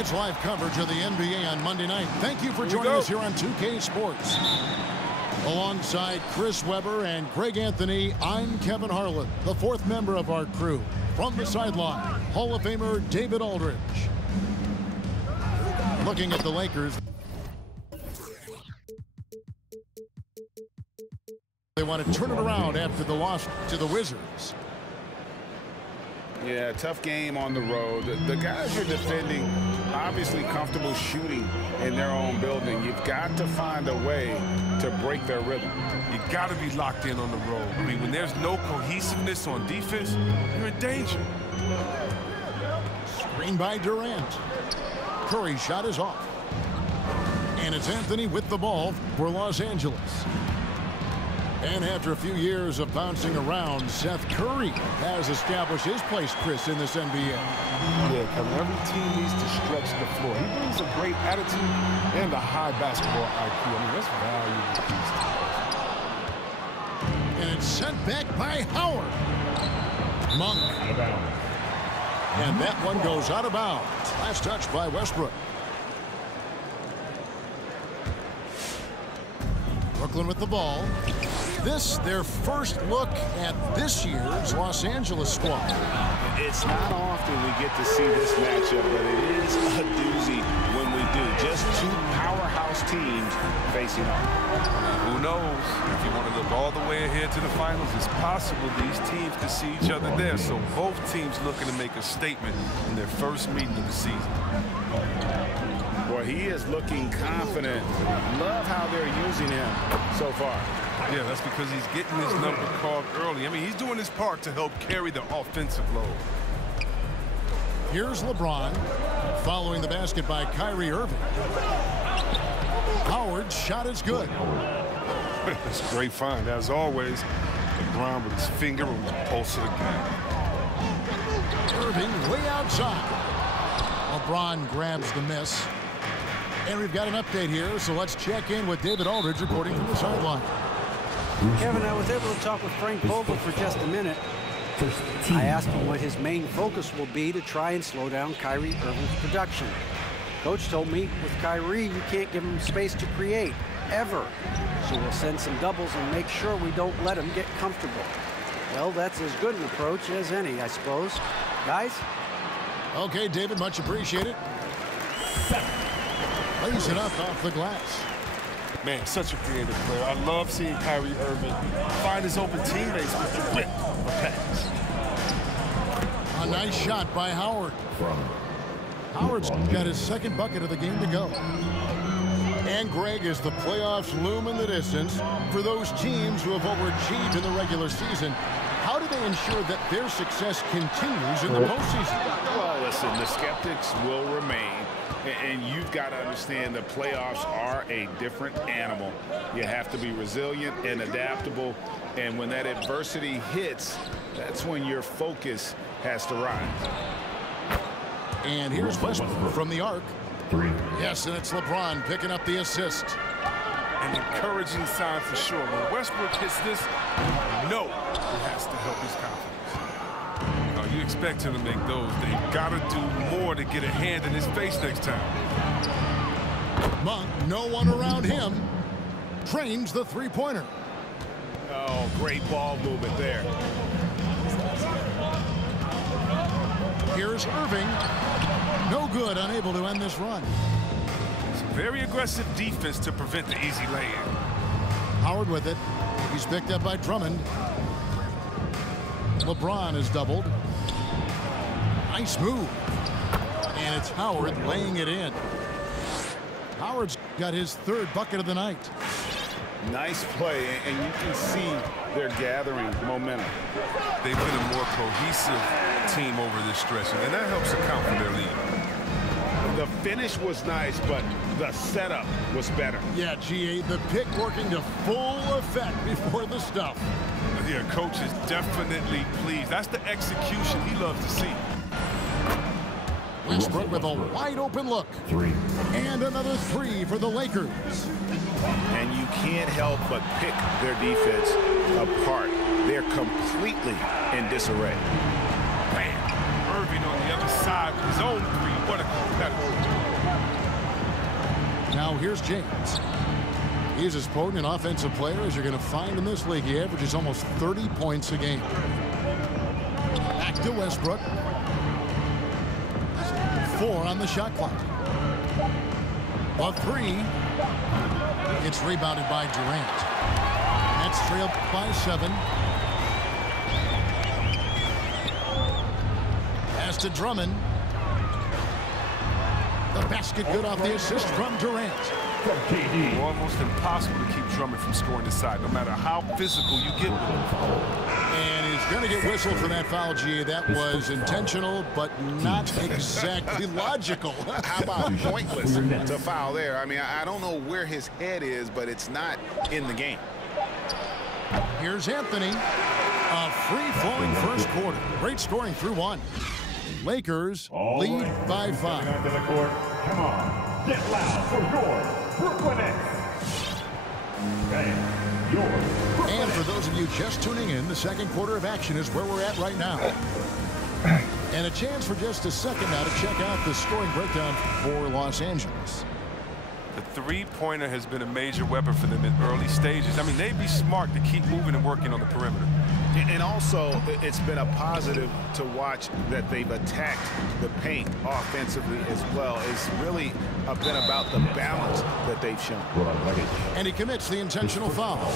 It's live coverage of the NBA on Monday night. Thank you for joining us here on 2K Sports. Alongside Chris Webber and Greg Anthony, I'm Kevin Harlan, the fourth member of our crew. From the sideline, Hall of Famer David Aldridge. Looking at the Lakers. They want to turn it around after the loss to the Wizards. Yeah, tough game on the road. The guys are defending, obviously comfortable shooting in their own building. You've got to find a way to break their rhythm. You got to be locked in on the road. I mean, when there's no cohesiveness on defense, you're in danger. Screen by Durant. Curry's shot is off. And it's Anthony with the ball for Los Angeles. And after a few years of bouncing around, Seth Curry has established his place, Chris, in this NBA. Yeah, Kevin, every team needs to stretch the floor. He brings a great attitude and a high basketball IQ. I mean, that's valuable. And it's sent back by Howard. Monk. Out of bounds. And that one goes out of bounds. Last touch by Westbrook. Brooklyn with the ball. This, their first look at this year's Los Angeles squad. It's not often we get to see this matchup, but it is a doozy when we do. Just two powerhouse teams facing off. Who knows? If you want to look all the way ahead to the finals, it's possible these teams can see each other there. So both teams looking to make a statement in their first meeting of the season. Boy, he is looking confident. Love how they're using him so far. Yeah, that's because he's getting his number called early. I mean, he's doing his part to help carry the offensive load. Here's LeBron following the basket by Kyrie Irving. Howard's shot is good. It's a great find, as always. LeBron with his finger on the pulse of the game. Irving way outside. LeBron grabs the miss. And we've got an update here, so let's check in with David Aldridge reporting from the sideline. Kevin, I was able to talk with Frank Vogel for just a minute. I asked him what his main focus will be to try and slow down Kyrie Irving's production. Coach told me with Kyrie, you can't give him space to create, ever. So we'll send some doubles and make sure we don't let him get comfortable. Well, that's as good an approach as any, I suppose. Guys? Okay, David, much appreciated. Lays it up off the glass. Man, such a creative player. I love seeing Kyrie Irving find his open teammates with the whip of a pass. A nice shot by Howard. Howard's got his second bucket of the game to go. And Greg, as the playoffs loom in the distance, for those teams who have overachieved in the regular season, how do they ensure that their success continues in the postseason? Well, listen, the skeptics will remain. And you've got to understand the playoffs are a different animal. You have to be resilient and adaptable. And when that adversity hits, that's when your focus has to rise. And here's Westbrook from the arc. Yes, and it's LeBron picking up the assist. An encouraging sign for sure. When Westbrook hits this, you know it has to help his confidence. You expect him to make those. They've got to do more to get a hand in his face next time. Monk, no one around him, trains the three-pointer. Oh, great ball movement there. Here's Irving. No good, unable to end this run. Some very aggressive defense to prevent the easy lay-in. Howard with it. He's picked up by Drummond. LeBron is doubled. Nice move. And it's Howard laying it in. Howard's got his third bucket of the night. Nice play, and you can see they're gathering momentum. They've been a more cohesive team over this stretch, and that helps account for their lead. The finish was nice, but the setup was better. Yeah, GA, the pick working to full effect before the stuff. Yeah, coach is definitely pleased. That's the execution he loves to see. Westbrook with a wide open look. And another three for the Lakers. And you can't help but pick their defense apart. They're completely in disarray. Man, Irving on the other side with his own three. What a competitor. Now here's James. He's as potent an offensive player as you're going to find in this league. He averages almost 30 points a game. Back to Westbrook. 4 on the shot clock. A 3. It's rebounded by Durant. Nets trailed by 7. Pass to Drummond. The basket good off the assist from Durant. Almost impossible to keep Drummond from scoring this side, no matter how physical you get with him. And he's going to get whistled for that foul, G. That was intentional, but not exactly logical. How about pointless to foul there? I mean, I don't know where his head is, but it's not in the game. Here's Anthony. A free-flowing first quarter. Great scoring through 1. Lakers lead by 5. Come on, get loud for your Brooklyn Nets. And for those of you just tuning in, the second quarter of action is where we're at right now. And a chance for just a second now to check out the scoring breakdown for Los Angeles. The three-pointer has been a major weapon for them in early stages. I mean, they'd be smart to keep moving and working on the perimeter. And also, it's been a positive to watch that they've attacked the paint offensively as well. It's really been about the balance that they've shown. And he commits the intentional foul.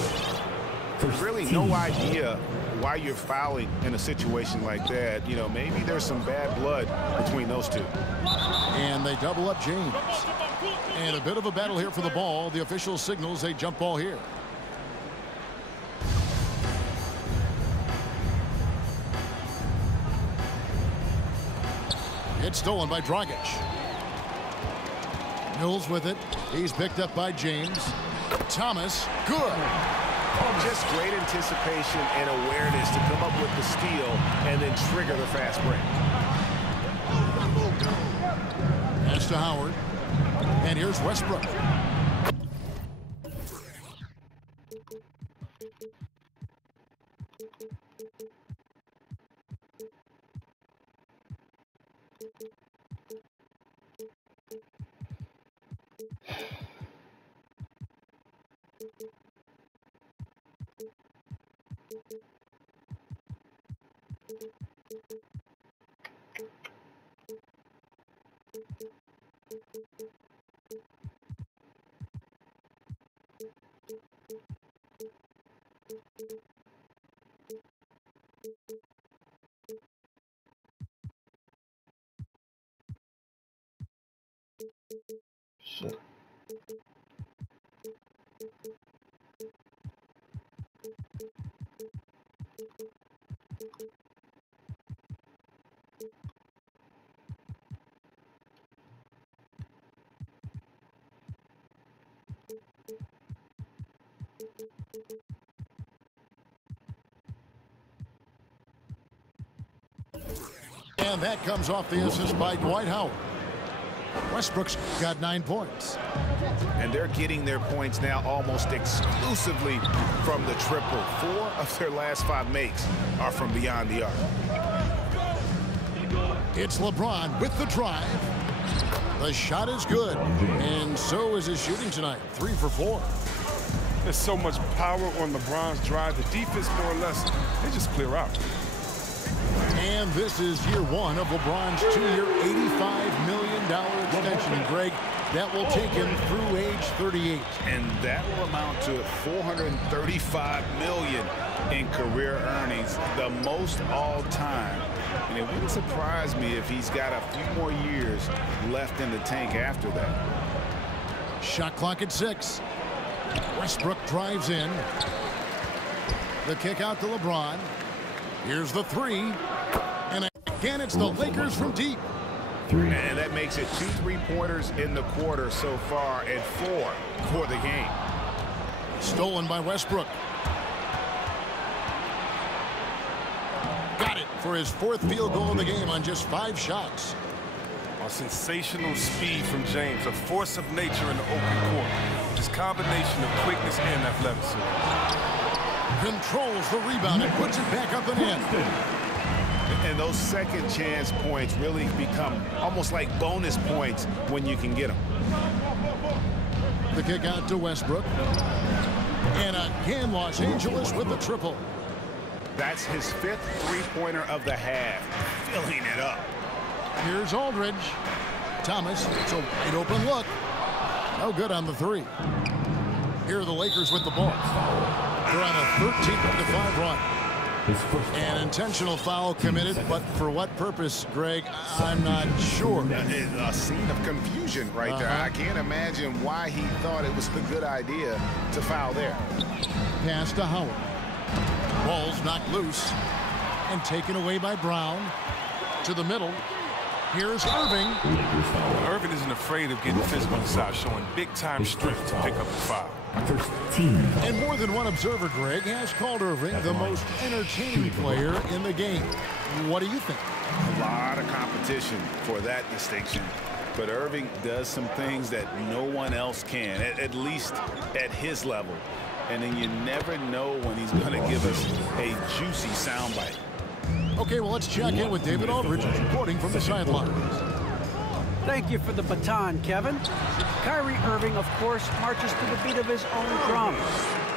Really no idea why you're fouling in a situation like that. You know, maybe there's some bad blood between those two. And they double up James. And a bit of a battle here for the ball. The official signals a jump ball here. It's stolen by Dragic. Mills with it. He's picked up by James. Thomas, good. Just great anticipation and awareness to come up with the steal and then trigger the fast break. Pass to Howard. And here's Westbrook. Shit. And that comes off the assist by Dwight Howard. Westbrook's got 9 points. And they're getting their points now almost exclusively from the triple. 4 of their last 5 makes are from beyond the arc. It's LeBron with the drive. The shot is good. And so is his shooting tonight. 3 for 4. There's so much power on LeBron's drive. The defense, more or less, they just clear out. And this is year 1 of LeBron's 2-year, $85 million extension. And Greg, that will take him through age 38. And that will amount to $435 million in career earnings, the most all time. And it wouldn't surprise me if he's got a few more years left in the tank after that. Shot clock at 6. Westbrook drives in. The kick out to LeBron. Here's the 3. And again, it's the Lakers from deep. And that makes it 2 3-pointers in the quarter so far and 4 for the game. Stolen by Westbrook. Got it for his 4th field goal of the game on just 5 shots. A sensational speed from James, a force of nature in the open court. This combination of quickness and athleticism. Controls the rebound and puts it back up and in. And those second chance points really become almost like bonus points when you can get them. The kick out to Westbrook. And again, Los Angeles with the triple. That's his 5th three-pointer of the half. Filling it up. Here's Aldridge. Thomas, it's a wide open look. No good on the three. Here are the Lakers with the ball. They're on a 13-5 run. An intentional foul committed, but for what purpose, Greg, I'm not sure. A scene of confusion right there. I can't imagine why he thought it was a good idea to foul there. Pass to Howard. Ball's knocked loose and taken away by Brown. To the middle. Here's Irving. Irving isn't afraid of getting physical inside, showing big-time strength to pick up the foul. And more than one observer, Greg, has called Irving the most entertaining player in the game. What do you think? A lot of competition for that distinction. But Irving does some things that no one else can, at least at his level. And then you never know when he's going to give us a juicy soundbite. Okay, well, let's check in with David Aldridge, reporting from the sidelines. Thank you for the baton, Kevin. Kyrie Irving, of course, marches to the beat of his own drum.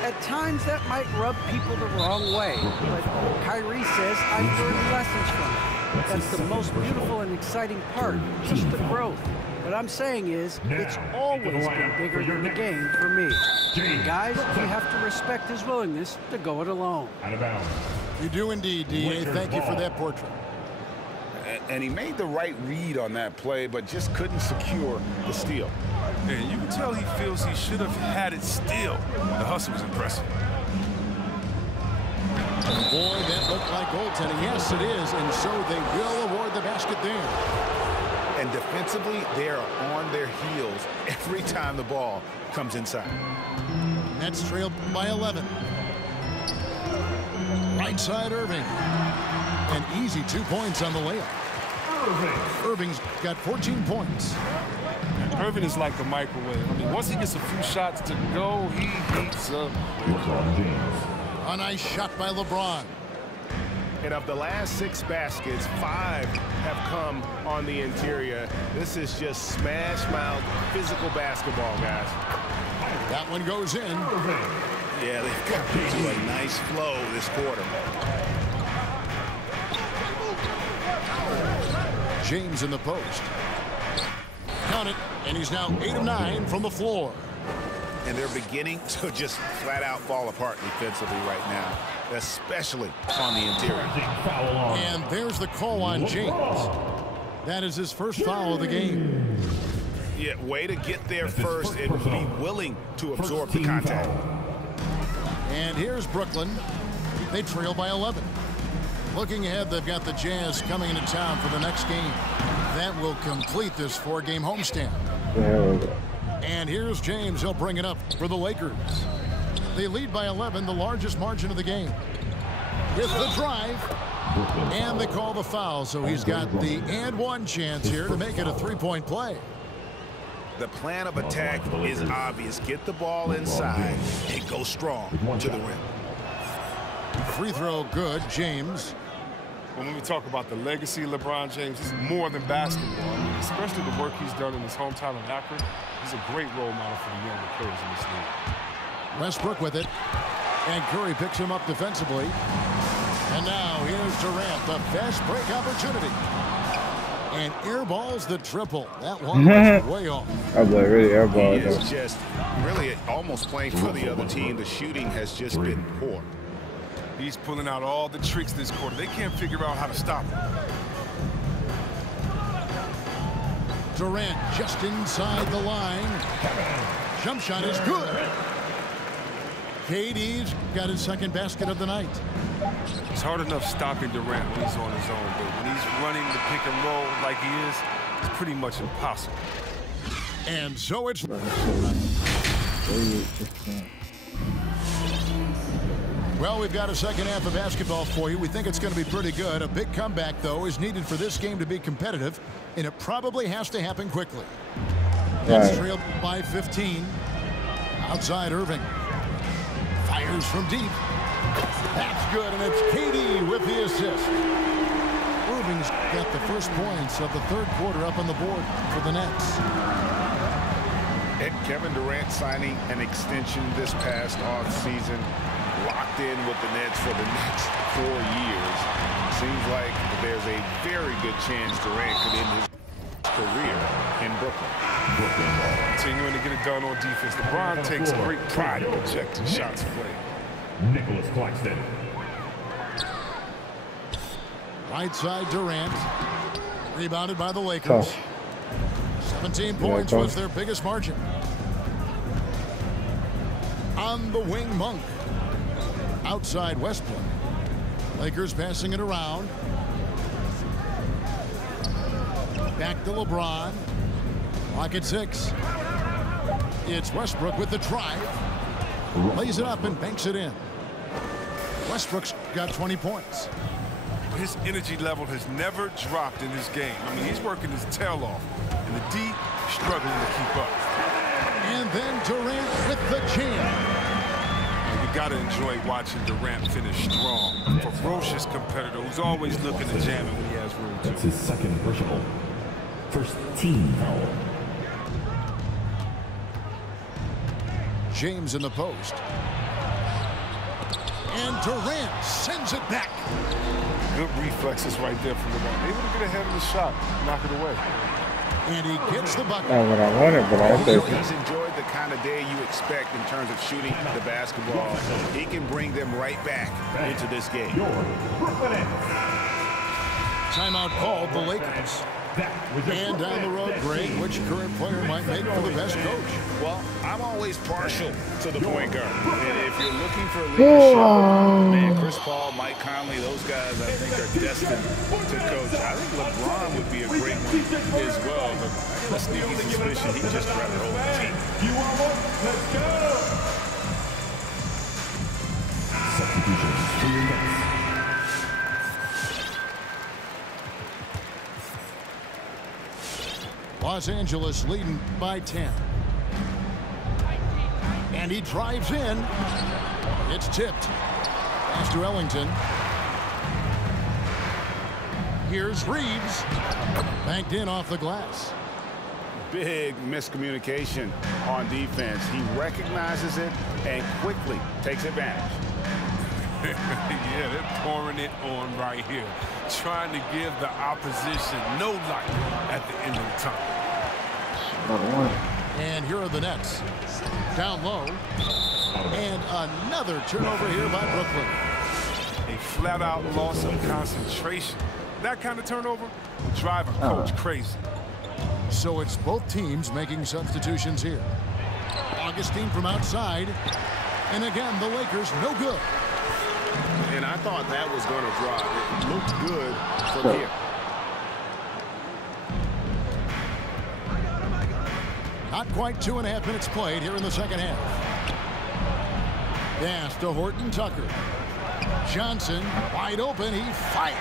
At times, that might rub people the wrong way, but Kyrie says, I've learned lessons from it. That's the most beautiful and exciting part, just the growth. What I'm saying is, it's always been bigger than the game for me. Guys, we have to respect his willingness to go it alone. Out of bounds. You do indeed, D.A. Thank you for that portrait. And he made the right read on that play, but just couldn't secure the steal. And you can tell he feels he should have had it still. The hustle was impressive. Boy, that looked like goaltending. Yes, it is, and so they will award the basket there. And defensively, they are on their heels every time the ball comes inside. Nets trailed by 11. Right side, Irving. An easy 2 points on the layup. Irving's got 14 points. Irving is like the microwave. I mean, once he gets a few shots to go, he heats up. A nice shot by LeBron. And of the last 6 baskets, 5 have come on the interior. This is just smash mouth physical basketball, guys. That one goes in. Yeah, they've got to a nice flow this quarter. James in the post. Count it, and he's now 8 of 9 from the floor. And they're beginning to just flat out fall apart defensively right now, especially on the interior. And there's the call on James. That is his first foul of the game. Yeah, way to get there first and be willing to absorb the contact. And here's Brooklyn. They trail by 11. Looking ahead, they've got the Jazz coming into town for the next game. That will complete this 4-game homestand. And here's James. He'll bring it up for the Lakers. They lead by 11, the largest margin of the game. With the drive. And they call the foul, so he's got the and one chance here to make it a 3-point play. The plan of attack is obvious. Get the ball inside and go strong to the rim. Free throw good, James. When we talk about the legacy of LeBron James, it's more than basketball. I mean, especially the work he's done in his hometown of Akron. He's a great role model for the younger players in this league. Westbrook with it. And Curry picks him up defensively. And now here's Durant, the fast break opportunity. And airballs the triple. That one was way off. That boy really airballed. He is just really almost playing for the other team. The shooting has just been poor. He's pulling out all the tricks this quarter. They can't figure out how to stop him. Durant just inside the line. Jump shot is good. KD's got his second basket of the night. It's hard enough stopping Durant when he's on his own, but when he's running the pick and roll like he is, it's pretty much impossible. And so it's... Well, we've got a second half of basketball for you. We think it's going to be pretty good. A big comeback, though, is needed for this game to be competitive, and it probably has to happen quickly. That's trailed by 15. Outside Irving. Fires from deep. That's good, and it's KD with the assist. Irving's got the first points of the third quarter up on the board for the Nets. And Kevin Durant signing an extension this past offseason, locked in with the Nets for the next 4 years. Seems like there's a very good chance Durant could end his career in Brooklyn. Continuing to get it done on defense. LeBron takes great pride in projecting shots played. Nicholas Claxton. Right side Durant. Rebounded by the Lakers. 17 points was their biggest margin. On the wing, Monk. Outside Westbrook. Lakers passing it around. Back to LeBron. Lock at 6. It's Westbrook with the drive. Lays it up and banks it in. Westbrook's got 20 points. His energy level has never dropped in his game. I mean, he's working his tail off. And the D struggling to keep up. And then Durant with the jam. You got to enjoy watching Durant finish strong. Ferocious competitor who's always looking to jam it when he has room to. That's his second personal. First team foul. James in the post. And Durant sends it back. Good reflexes right there from LeBron. Able to get ahead of the shot, knock it away. And he gets the bucket. Not what I wanted, but I'll take it. He's enjoyed the kind of day you expect in terms of shooting the basketball. He can bring them right back into this game. Timeout called the Lakers. And down the road, Greg, which current player might make for the best coach? Well, I'm always partial to the point guard. And if you're looking for leadership, man, Chris Paul, Mike Conley, those guys I think are destined to coach. I think LeBron would be a great one as well. But I have a sneaky suspicion he'd just rather hold the team. Let's go! Substitutions for your next. Los Angeles leading by 10. And he drives in. It's tipped. Pass to Ellington. Here's Reeves. Banked in off the glass. Big miscommunication on defense. He recognizes it and quickly takes advantage. Yeah, they're pouring it on right here. Trying to give the opposition no light at the end of the time. And here are the Nets. Down low. And another turnover here by Brooklyn. A flat-out loss of concentration. That kind of turnover will drive a coach crazy. So it's both teams making substitutions here. Augustine from outside. And again, the Lakers no good. And I thought that was going to drop. It looked good from here. Not quite 2.5 minutes played here in the second half. Pass to Horton Tucker. Johnson wide open. He fires.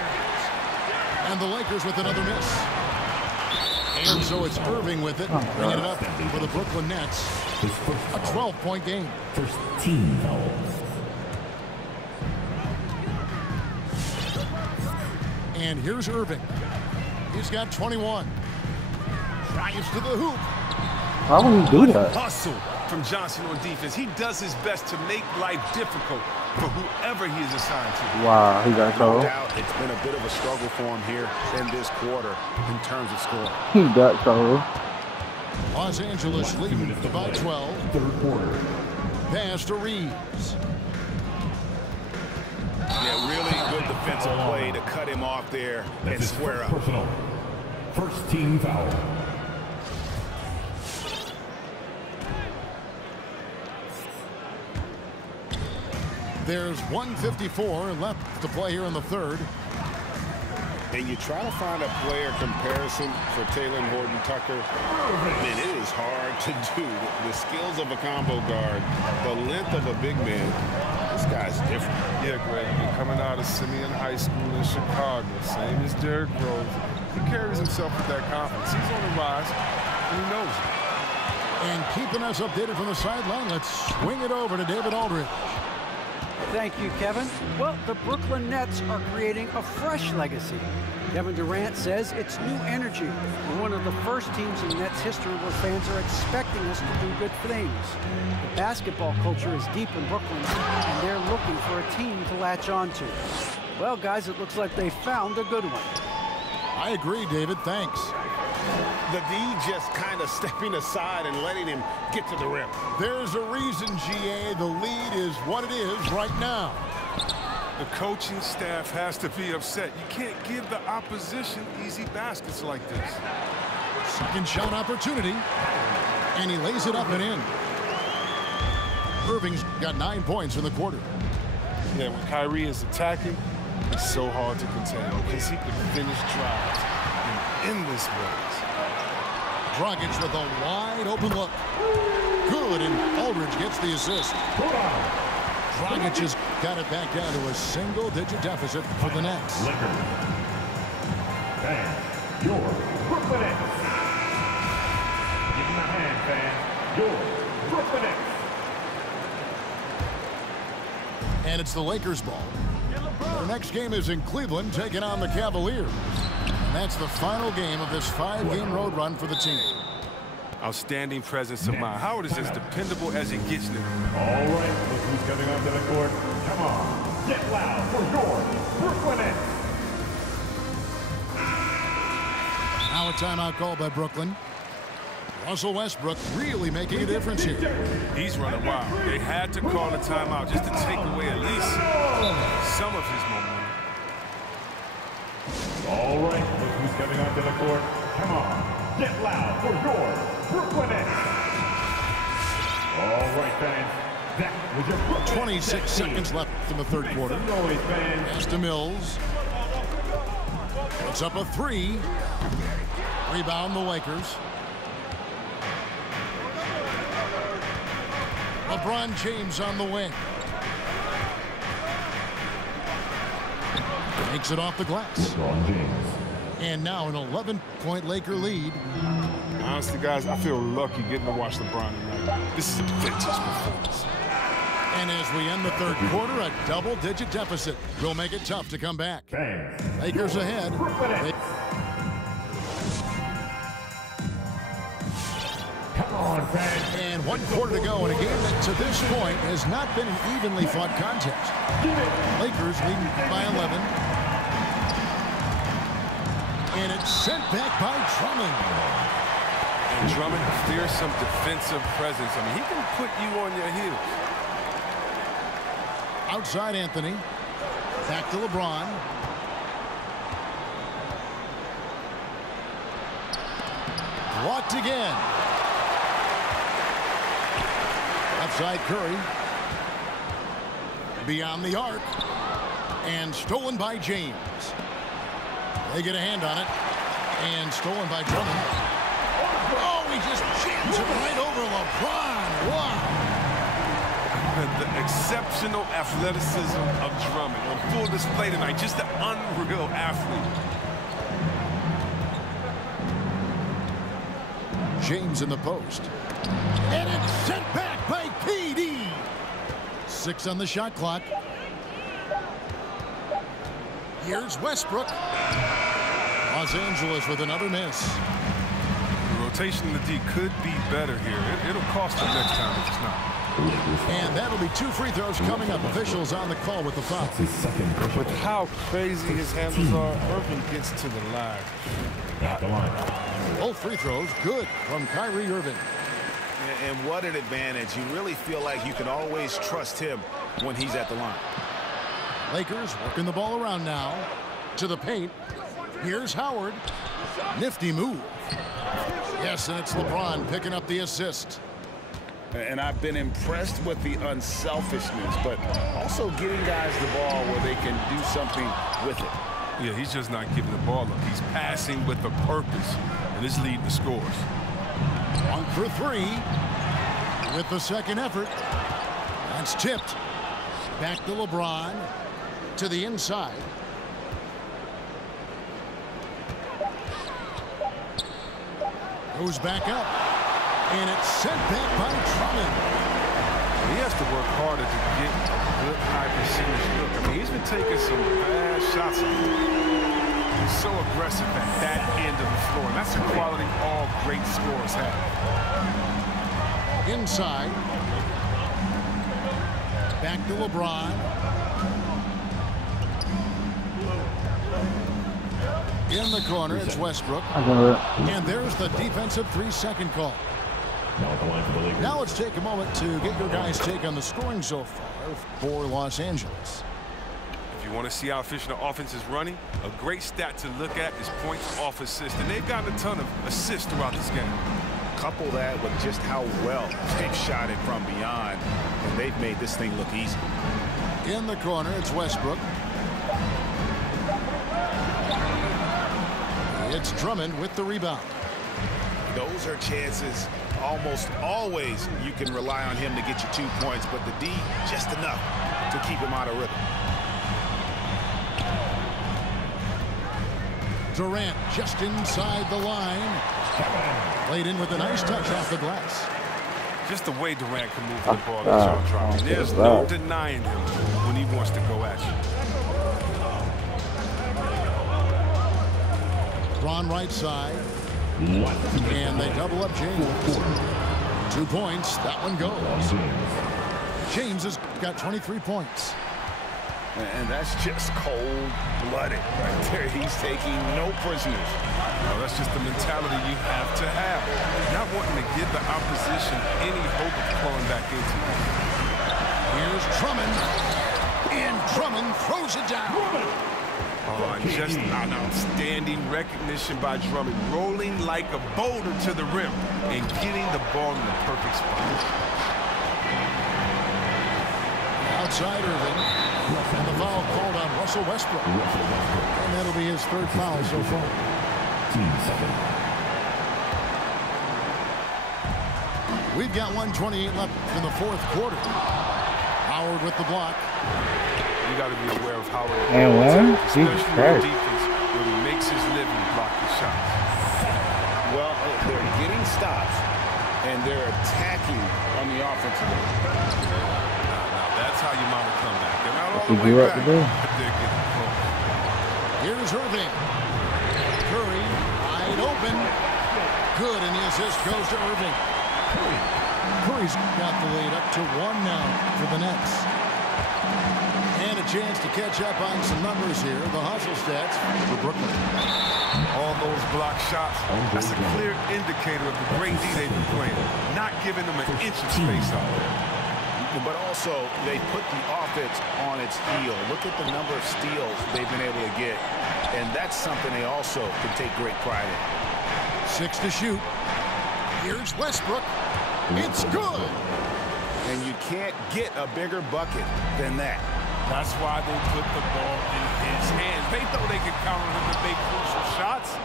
And the Lakers with another miss. And so it's Irving with it. Bringing it up for the Brooklyn Nets. A 12-point game. First team foul. And here's Irving. He's got 21. Drives to the hoop. Why would he do that? Hustle from Johnson on defense. He does his best to make life difficult for whoever he is assigned to. Wow, he got No cold. doubt it's been a bit of a struggle for him here in this quarter in terms of scoring. He got cold. Los Angeles leading by 12. Third quarter. Pass to Reeves. Yeah, really good defensive play to cut him off there and square up. Personal. First team foul. There's 1:54 left to play here in the third. And you try to find a player comparison for Taylor and Horton Tucker. Man, it is hard to do. The skills of a combo guard, the length of a big man. This guy's different. Yeah, Greg, you're coming out of Simeon High School in Chicago, same as Derrick Rose. He carries himself with that confidence. He's on the rise, and he knows it. And keeping us updated from the sideline, let's swing it over to David Aldridge. Thank you, Kevin. Well, the Brooklyn Nets are creating a fresh legacy. Kevin Durant says it's new energy. And one of the first teams in Nets history where fans are expecting us to do good things. The basketball culture is deep in Brooklyn, and they're looking for a team to latch onto. Well, guys, it looks like they found a good one. I agree, David. Thanks. The D just kind of stepping aside and letting him get to the rim. There's a reason, GA. The lead is what it is right now. The coaching staff has to be upset. You can't give the opposition easy baskets like this. Second shot opportunity, and he lays it up and in. Irving's got 9 points in the quarter. Yeah, when Kyrie is attacking, it's so hard to contain because he can finish drives in endless ways. Dragic with a wide open look. Good, and Aldridge gets the assist. Dragic has got it back down to a single-digit deficit for the Nets. Lakers. Fans, your Brooklyn Nets. Give him a hand, fans. Your Brooklyn Nets. And it's the Lakers ball. Their next game is in Cleveland, taking on the Cavaliers. And that's the final game of this 5-game road run for the team. Outstanding presence of mind. Howard is as dependable as it gets now. All right, look who's coming onto the court. Come on, get loud for your Brooklyn Nets. Now a timeout called by Brooklyn. Russell Westbrook really making a difference here. He's running wild. They had to call a timeout just to take away at least some of his momentum. All right, look who's coming onto the court. Come on, get loud for your Brooklyn Nets. All right, fans. That was your Brooklyn 26 seconds left in the third quarter. Noise, fans. Pass to Mills. Puts up a 3. Rebound the Lakers. LeBron James on the wing. Takes it off the glass. LeBron James. And now an 11-point Laker lead. Honestly, guys, I feel lucky getting to watch LeBron tonight. This is a vintage performance. And as we end the third quarter, a double-digit deficit will make it tough to come back. Fans. Lakers ahead. Come on, fans. And 1 quarter to go in a game that to this point has not been an evenly fought contest. Lakers leading by 11. And it's sent back by Drummond. And Drummond, fearsome defensive presence. I mean, he can put you on your heels. Outside Anthony. Back to LeBron. Blocked again. Outside Curry. Beyond the arc. And stolen by James. They get a hand on it. And stolen by Drummond. Oh, he just jams it right over LeBron. Wow. The exceptional athleticism of Drummond on full display tonight. Just an unreal athlete. James in the post. And it's sent back by KD. 6 on the shot clock. Here's Westbrook. Los Angeles with another miss. The rotation in the D could be better here. It'll cost them next time if it's not. And that'll be 2 free throws coming up. Officials on the call with the foul. With how crazy his handles are, Irving gets to the line. At the line. Both free throws good from Kyrie Irving. And what an advantage. You really feel like you can always trust him when he's at the line. Lakers working the ball around now to the paint. Here's Howard. Nifty move. Yes, and it's LeBron picking up the assist. And I've been impressed with the unselfishness, but also getting guys the ball where they can do something with it. Yeah, he's just not giving the ball up. He's passing with a purpose, and it's leading to scores. 1 for 3 with the second effort. That's tipped. Back to LeBron to the inside. Goes back up. And it's sent back by Drummond. He has to work harder to get a good high percentage look. I mean, he's been taking some bad shots. He's so aggressive at that end of the floor. And that's a quality all great scorers have. Inside. Back to LeBron. In the corner, it's Westbrook. And there's the defensive 3-second call. Now let's take a moment to get your guys' take on the scoring so far for Los Angeles. If you want to see how efficient the offense is running, a great stat to look at is points off assist. And they've gotten a ton of assists throughout this game. Couple that with just how well they've shot it from beyond, and they've made this thing look easy. In the corner, it's Westbrook. It's Drummond with the rebound. Those are chances almost always you can rely on him to get you 2 points, but the D just enough to keep him out of rhythm. Durant just inside the line. Played in with a nice touch off the glass. Just the way Durant can move the ball that y'all dropping. There's no denying him when he wants to go at you. Ron right side. And they double up James. 2 points. That one goes. James has got 23 points. And that's just cold-blooded right there. He's taking no prisoners. No, that's just the mentality you have to have. Not wanting to give the opposition any hope of pulling back into it. Here's Drummond. And Drummond throws it down. Oh, and just an outstanding recognition by Drummond. Rolling like a boulder to the rim and getting the ball in the perfect spot. Outside Irving. And the foul called on Russell Westbrook. And that'll be his 3rd foul so far. We've got 1:28 left in the 4th quarter. Howard with the block. You got to be aware of Howard. And what? Especially on defense, where he makes his living blocking shots. Well, they're getting stops, and they're attacking on the offensive end. Now that's how you mount a comeback. They're not all He the way grew up back, today. but they're getting close. Here's Irving. Curry wide open. Good, and the assist goes to Irving. Curry's got the lead up to 1 now for the Nets. And a chance to catch up on some numbers here. The hustle stats for Brooklyn. All those block shots, that's a clear indicator of the great D they've been playing. Not giving them an inch of space out there. But also, they put the offense on its heel. Look at the number of steals they've been able to get. And that's something they also can take great pride in. 6 to shoot. Here's Westbrook. It's good. And you can't get a bigger bucket than that. That's why they put the ball in his hands. They thought they could count on him to make crucial shots.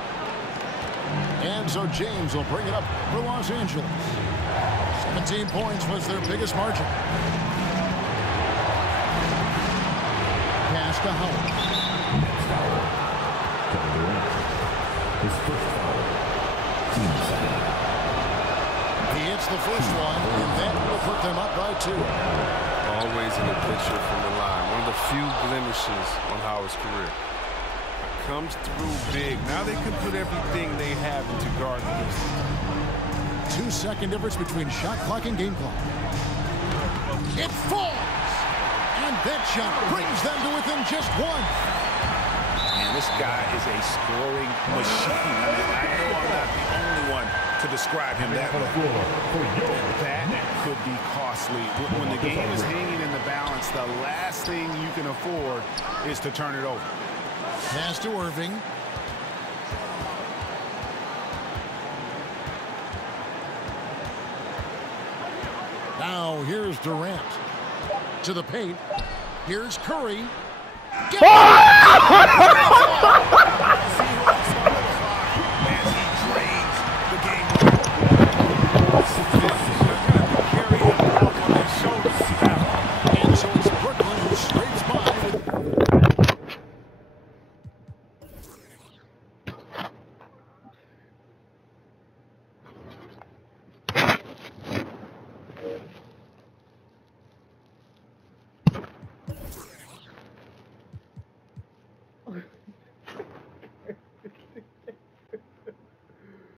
And so James will bring it up for Los Angeles. 17 points was their biggest margin. Pass to Howard. Next foul. Kevin Durant. His 1st foul. Team second. He hits the first one, and that will put them up by 2. Always in the picture from the line. One of the few blemishes on Howard's career. Comes through big. Now they can put everything they have into guard distance. 2-second difference between shot clock and game clock. It falls! And that shot brings them to within just 1. And this guy is a scoring machine. I know I'm not the only one to describe him that way. That could be costly. When the game is hanging in the balance, the last thing you can afford is to turn it over. Pass to Irving. Now here's Durant. To the paint. Here's Curry.